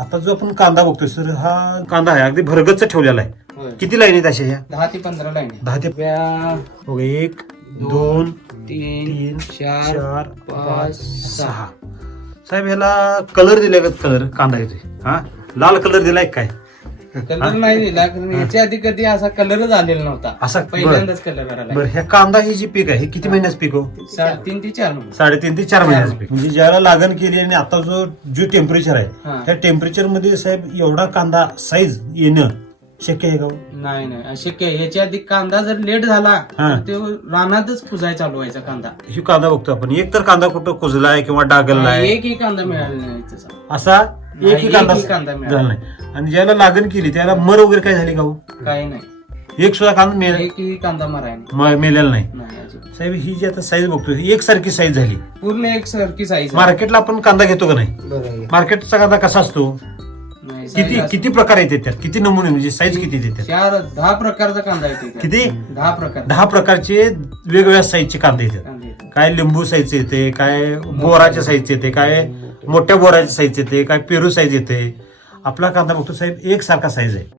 आता जो आपण कांदा बघतोय सर हा कांदा आहे अगदी भरगच्च ठेवलेला आहे. किती लाईन आहेत अशा ह्या? दहा ते पंधरा लाईन. दहा ते बघा, एक दोन तीन चार पाच सहा. सहा. साहेब ह्याला कलर दिलाय का कलर कांदा येतोय. हा? लाल कलर दिलाय काय? कलर नाही दिला कारण याच्या आधी कधी असा कलरच आलेला नव्हता. असा पहिल्यांदाच कलर आला बरं ह्या कांदा ही जी पीक आहे हे किती महिन्याचं पीक हो? साडेतीन ते चार महिने. साडेतीन ते चार महिन्याचं पीक. म्हणजे ज्याला लागण केली आणि आता जो जो टेम्परेचर आहे हा. त्या टेम्परेचरमध्ये साहेब एवढा कांदा साईज येणं शक्य आहे का हो? नाही नाही. अशक्य आहे. याच्या आधी कांदा जर लेट झाला हा. तर तो रानातच कुजाय चालू व्हायचा कांदा. ही कांदा बघतो आपण. एक तर कांदा कुठं कुजलाय किंवा डागललाय? एकही कांदा मिळाला नाही त्याचा. असा नाही, एकही कांदा एकही कांदा मिळाला. झाला नाही. आणि ज्याला लागण केली त्याला मर वगैरे काय झाली का हो? काही नाही. एक सुद्धा कांदा मे- एकही कांदा मराय नाही. म- मेलेला नाही. साहेब ही जी आता साईज बघतो ही एकसारखी साईज झाली. पूर्ण एक सारखी साईज मार्केटला आपण कांदा घेतो का नाही? बरोबर मार्केटचा कांदा कसा असतो? किती. किती प्रकार येतात त्यात किती नमुने म्हणजे साईज किती देतात? चार दहा प्रकारचा कांदा येते त्यात. किती? दहा प्रकार. दहा प्रकारचे वेगवेगळ्या साईजचे कांदे येतात. कांदे येते. काय लिंबू साईज येते काय बोराच्या साईज येते काय मोठ्या बोराची साईज येते काय पेरू साईज येते. आपला कांदा बघतो साहेब एकसारखा साईज आहे.